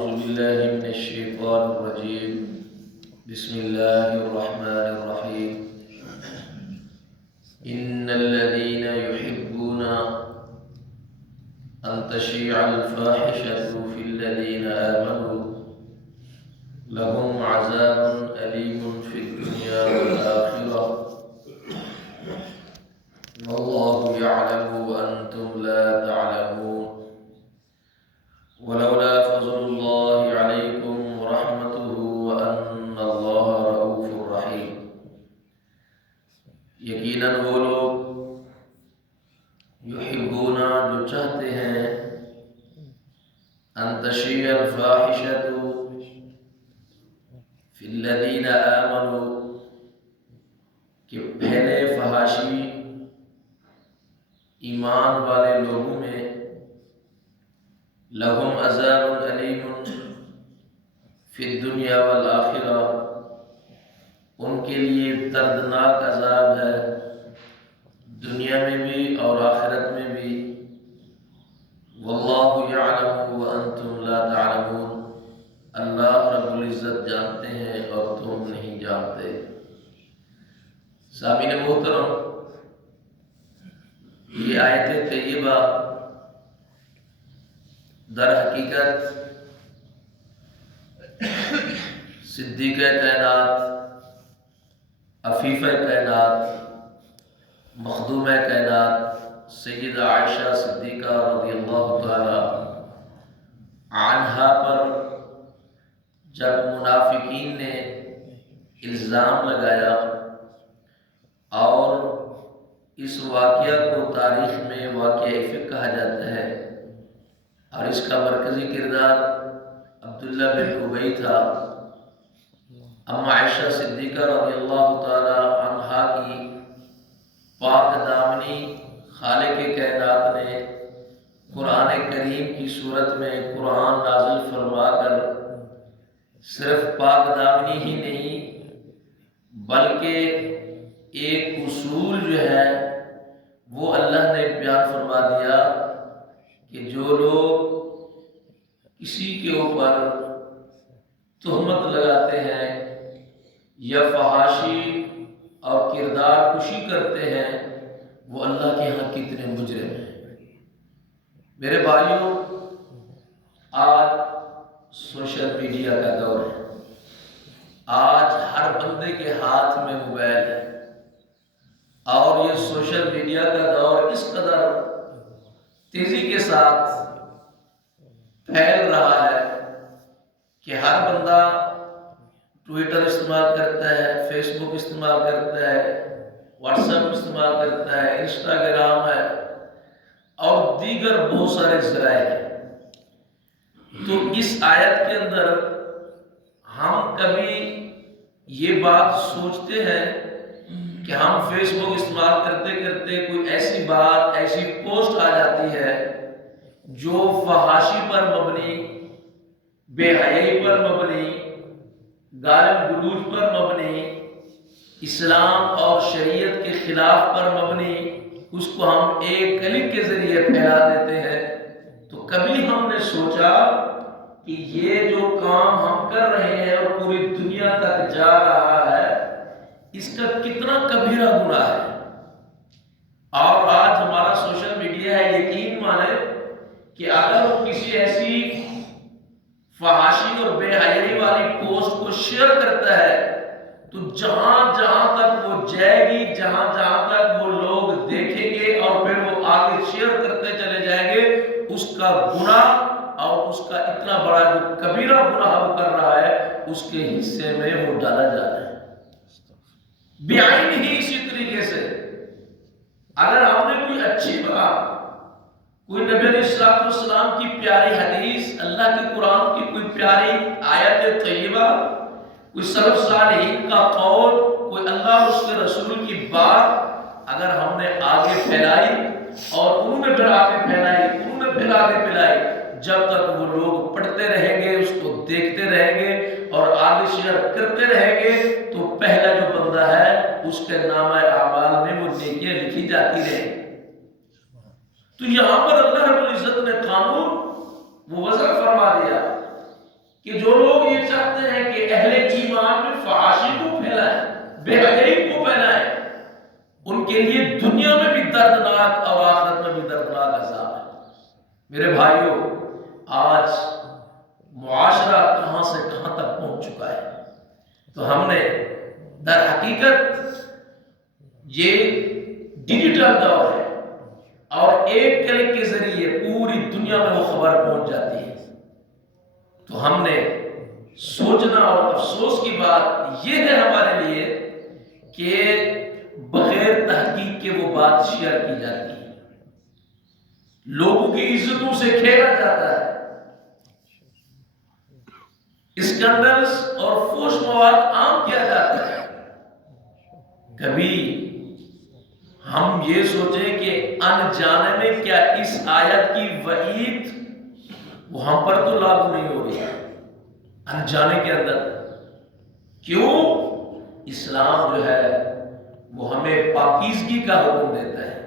أعوذ بالله من الشيطان الرجيم. بسم الله الرحمن الرحيم. إن الذين يحبون أن تشيع الفاحشة في الذين آمنوا لهم عذاب أليم في الدنيا والآخرة والله يعلم وأنتم لا تعلمون. ولولا فضل الله عليكم ورحمته وأن الله رؤوف رحيم. یقیناً وہ لوگ یحبون جو چاہتے ہیں ان تشیع الفاحشۃ فی الذین آمنوا کہ پھیلے فحاشی ایمان والے لوگوں میں لہم عذاب علیم فی الدنیا والآخرہ ان کے لیے دردناک عذاب ہے دنیا میں بھی اور آخرت میں بھی. واللہ یعلم وانتم لا تعلمون اللہ رب العزت جانتے ہیں اور تم نہیں جانتے. سامعین محترم، یہ آیت طیبہ در حقیقت صدیقہ کائنات، عفیفہ کائنات، مخدومہ کائنات سیدہ عائشہ صدیقہ رضی اللہ تعالی عنہا پر جب منافقین نے الزام لگایا اور اس واقعہ کو تاریخ میں واقعہ افک کہا جاتا ہے اور اس کا مرکزی کردار عبداللہ بن ابی تھا. اما عائشہ صدیقہ رضی اللہ تعالی عنہا کی پاک دامنی خالق کائنات نے قرآن کریم کی صورت میں قرآن نازل فرما کر صرف پاک دامنی ہی نہیں بلکہ ایک اصول جو ہے وہ اللہ نے بیان فرما دیا کہ جو لوگ کسی کے اوپر تہمت لگاتے ہیں یا فحاشی اور کردار کشی کرتے ہیں وہ اللہ کے ہاں کتنے مجرم ہیں. میرے بھائیوں، آج سوشل میڈیا کا دور ہے. آج ہر بندے کے ہاتھ میں موبائل ہے اور یہ سوشل میڈیا کا دور اس قدر تیزی کے ساتھ پھیل رہا ہے کہ ہر بندہ ٹویٹر استعمال کرتا ہے، فیس بک استعمال کرتا ہے، واٹس ایپ استعمال کرتا ہے، انسٹاگرام ہے اور دیگر بہت سارے ذرائع ہیں. تو اس آیت کے اندر ہم کبھی یہ بات سوچتے ہیں کہ ہم فیس بک استعمال کرتے کرتے کوئی ایسی بات، ایسی پوسٹ آ جاتی ہے جو فحاشی پر مبنی، بے حیائی پر مبنی، گالی گلوچ پر مبنی، اسلام اور شریعت کے خلاف پر مبنی، اس کو ہم ایک کلک کے ذریعے پھیلا دیتے ہیں. تو کبھی ہم نے سوچا کہ یہ جو کام ہم کر رہے ہیں اور پوری دنیا تک جا رہا ہے اس کا کتنا کبیرہ گناہ ہے. اور آج ہمارا سوشل میڈیا ہے، یقین مانے کہ اگر وہ کسی ایسی فحاشی اور بے حیائی والی پوسٹ کو شیئر کرتا ہے تو جہاں جہاں تک وہ جائے گی، جہاں جہاں تک وہ لوگ دیکھیں گے اور پھر وہ آگے شیئر کرتے چلے جائیں گے، اس کا گناہ اور اس کا اتنا بڑا جو کبیرہ گناہ وہ کر رہا ہے اس کے حصے میں وہ ڈالا جا رہا ہے. بعین ہی اسی طریقے سے اگر ہم نے کوئی اچھی بات، کوئی نبی علیہ السلام کی پیاری حدیث، اللہ کے قرآن کی کوئی پیاری آیت طیبہ، کوئی سلف صالحین کا قول، کوئی اللہ اور اس کے رسول کی بات اگر ہم نے آگے پھیلائی اور انہوں نے پھر آگے پھیلائی، انہوں نے پھر آگے پھیلائی، جب تک وہ لوگ پڑھتے رہیں گے، اس کو دیکھتے رہیں گے اور آگے شیئر کرتے رہیں گے تو پہلا جو بندہ ہے اس کے نامہ اعمال میں وہ نیکیاں لکھی جاتی رہیں. تو یہاں پر اللہ رب العزت نے قانون وہ وضع فرما دیا کہ جو لوگ یہ چاہتے ہیں کہ اہل ایمان میں فحاشی کو پھیلائیں، بے حیائی کو پھیلائیں، ان کے لیے دنیا میں بھی دردناک اور آخرت میں بھی دردناک عذاب ہے۔ میرے بھائیوں، آج معاشرہ کہاں سے کہاں تک پہنچ چکا ہے، تو ہم نے در حقیقت یہ ڈیجیٹل دور ہے اور ایک کلک کے ذریعے پوری دنیا میں وہ خبر پہنچ جاتی ہے، تو ہم نے سوچنا اور افسوس کی بات یہ ہے ہمارے لیے کہ بغیر تحقیق کے وہ بات شیئر کی جاتی ہے، لوگوں کی عزتوں سے کھیلا جاتا ہے، اسکینڈلز اور فحش مواد عام کیا جاتا ہے۔ کبھی ہم یہ سوچیں کہ انجانے میں کیا اس آیت کی وعید وہ ہم پر تو لاگو نہیں ہو رہی ہے انجانے کے اندر؟ کیوں؟ اسلام جو ہے وہ ہمیں پاکیزگی کا حکم دیتا ہے،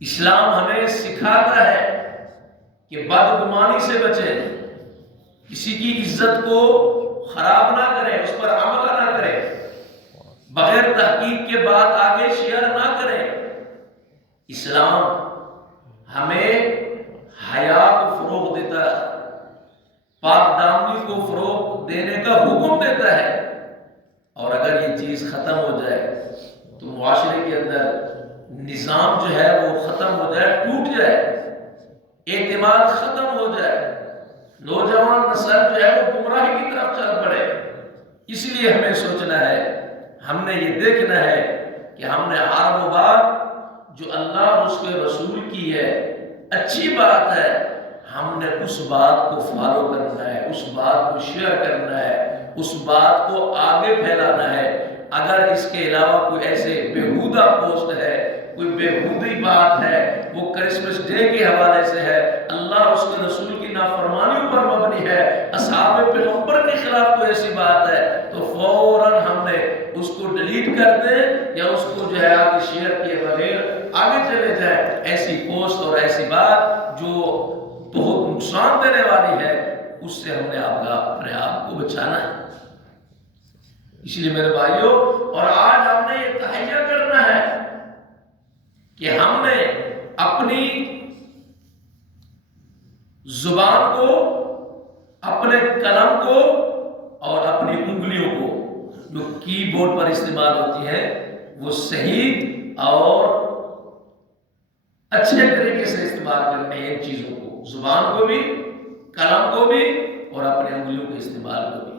اسلام ہمیں سکھاتا ہے کہ بدگمانی سے بچیں، کسی کی عزت کو خراب نہ کریں، اس پر عمل نہ کریں، بغیر تحقیق کے بات آگے شیئر نہ کریں۔ اسلام ہمیں حیا کو فروغ دیتا ہے، پاک دامنی کو فروغ دینے کا حکم دیتا ہے، اور اگر یہ چیز ختم ہو جائے تو معاشرے کے اندر نظام جو ہے وہ ختم ہو جائے، ٹوٹ جائے، اعتماد ختم ہو جائے، نوجوان نسل جو ہے وہ گمراہی کی طرف چل پڑے۔ اس لیے ہمیں سوچنا ہے، ہم نے یہ دیکھنا ہے کہ ہم نے ہر وہ بات جو اللہ اور اس کے رسول کی ہے، اچھی بات ہے، ہم نے اس بات کو فالو کرنا ہے، اس بات کو شیئر کرنا ہے، اس بات کو آگے پھیلانا ہے۔ اگر اس کے علاوہ کوئی ایسے بیہودہ پوسٹ ہے، کوئی بیہودی بات ہے، وہ کرسمس ڈے کے حوالے سے ہے، اللہ اور اس کے رسول کی نافرمانیوں پر مبنی ہے، اصحاب پیغمبر کے خلاف کوئی ایسی بات ہے، تو فوراً ہم نے اس کو ڈیلیٹ کر دیں یا اس کو جو ہے آگے شیئر کیے بغیر آگے چلے جائیں۔ ایسی پوسٹ اور ایسی بات جو بہت نقصان دینے والی ہے، اس سے ہم نے اپنے آپ کو بچانا ہے۔ اس لیے میرے بھائیوں، اور آج ہم نے یہ تہیہ کرنا ہے کہ ہم نے اپنی زبان کو، اپنے قلم کو اور اپنی انگلیوں کو جو کی بورڈ پر استعمال ہوتی ہے وہ صحیح اور اچھے طریقے سے استعمال کرنے ہیں۔ ان چیزوں کو، زبان کو بھی، قلم کو بھی اور اپنے انگلیوں کے استعمال کو بھی،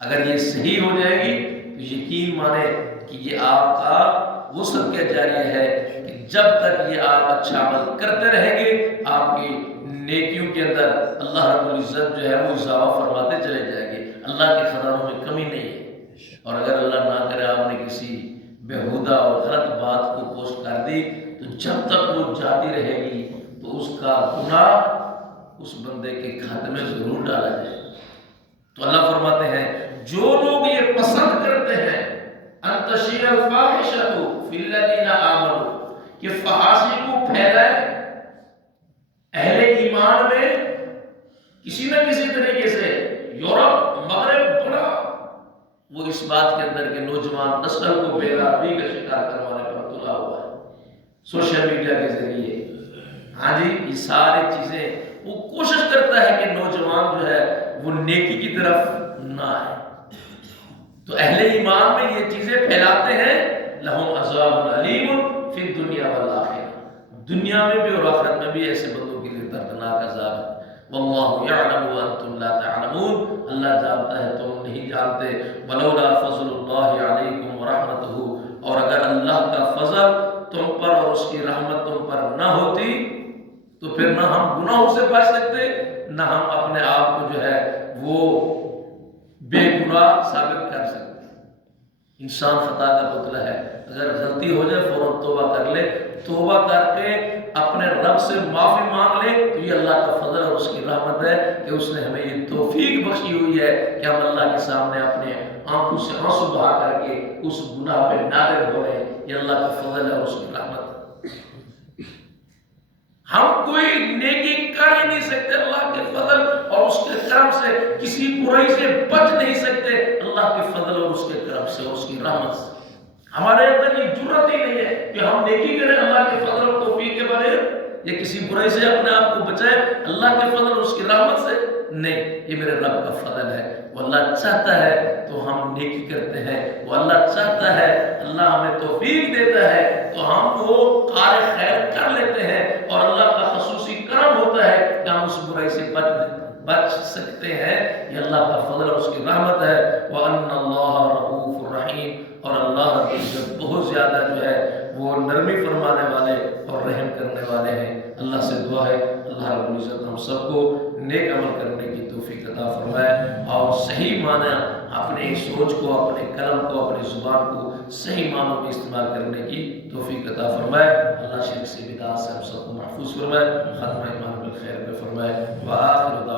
اگر یہ صحیح ہو جائے گی تو یقین مانے کہ یہ آپ کا وہ صدقہ جاریہ ہے کہ جب تک یہ آپ اچھا عمل کرتے رہیں گے، آپ کی نیکیوں کے اندر اللہ رب العزت جو ہے وہ اضافہ فرماتے چلے جائیں گے، اللہ کے خزانوں میں کمی نہیں ہے۔ اور اگر اللہ نہ کرے آپ نے کسی بیہودہ اور غلط بات کو پوسٹ کر دی، تو جب تک وہ جاتی رہے گی تو اس کا گناہ اس بندے کے کھاتے میں ضرور ڈالا جائے۔ تو اللہ فرماتے ہیں جو لوگ یہ پسند کرتے ہیں ان تشیع الفاحشۃ فی الذین آمنوا، کہ فحاشی کو پھیلائے اہل ایمان میں کسی نہ کسی طریقے سے، یورپ، مغرب، بڑا وہ اس بات کے اندر کہ نوجوان نسل کو بے راہی کا شکار کروانے پر تلا ہوا ہے سوشل میڈیا کے ذریعے۔ ہاں جی، یہ ساری چیزیں وہ کوشش کرتا ہے کہ نوجوان جو ہے وہ نیکی کی طرف نہ آئے، تو اہل ایمان میں یہ چیزیں پھیلاتے ہیں، لہم عذاب علیم فی الدنیا والآخرہ، دنیا میں بھی اور آخرت میں بھی ایسے بندوں کے لیے دردناک عذاب ہے۔ واللہ یعلم وانتم لا تعلمون، اللہ جانتا ہے تم نہیں جانتے۔ ولولا فضل اللہ علیکم ورحمتہ، اور اگر اللہ کا فضل تم پر اور اس کی رحمت تم پر نہ ہوتی تو پھر نہ ہم گناہوں سے بچ سکتے، نہ ہم اپنے آپ کو جو ہے وہ بے گناہ ثابت کر سکتے۔ انسان خطا کا پتلا ہے، اگر غلطی ہو جائے فوراً توبہ کر لے، توبہ کر کے اپنے رب سے معافی مانگ لے، تو یہ اللہ کا فضل اور اس کی رحمت ہے کہ اس نے ہمیں یہ توفیق بخشی ہوئی ہے کہ ہم اللہ کے سامنے اپنے آنکھوں سے آنسو بہا کر کے اس گناہ پہ نادر ہو رہے ہیں۔ یہ اللہ کا فضل ہے اور اس کی رحمت ہے۔ ہم کوئی نیکی کر ہی نہیں سکتے اللہ کے فضل اور اس کسی برائی سے بچ نہیں سکتے اللہ کے فضل اور اس کے کرم سے اور اس کی رحمت سے. ہمارے اندر یہ جرات ہی نہیں ہے کہ ہم نیکی کریں اللہ کے فضل اور توفیق کے بغیر یا کسی برائی سے اپنے آپ کو بچائے اللہ کے فضل اور اس کی رحمت سے. نہیں، یہ میرے رب کا فضل ہے. وہ اللہ چاہتا ہے تو ہم نیکی کرتے ہیں، وہ اللہ چاہتا ہے، اللہ ہمیں توفیق دیتا ہے تو ہم وہ کار خیر کر لیتے ہیں، اور اللہ کا خصوصی کرم ہوتا ہے کہ ہم اس برائی سے بچ سکتے ہیں. یہ اللہ کا فضل اور اس کی رحمت ہے. وَأَنَّ اللَّهَ رَءُوفٌ رَحِيمٌ، اور اللہ رب العزت بہت زیادہ جو ہے وہ نرمی فرمانے والے اور رحم کرنے والے ہیں. اللہ سے دعا ہے اللہ رب العزت ہم سب کو نیک عمل کرنے کی توفیق عطا فرمائے، اور صحیح معنی اپنی سوچ کو، اپنے قلم کو، اپنی زبان کو صحیح معنوں میں استعمال کرنے کی توفیق عطا فرمائے. اللہ شرک سے بدعات سے ہم سب کو محفوظ فرمائے، ختمہ ایمان بالخیر پہ فرمائے. وآخر دعوانا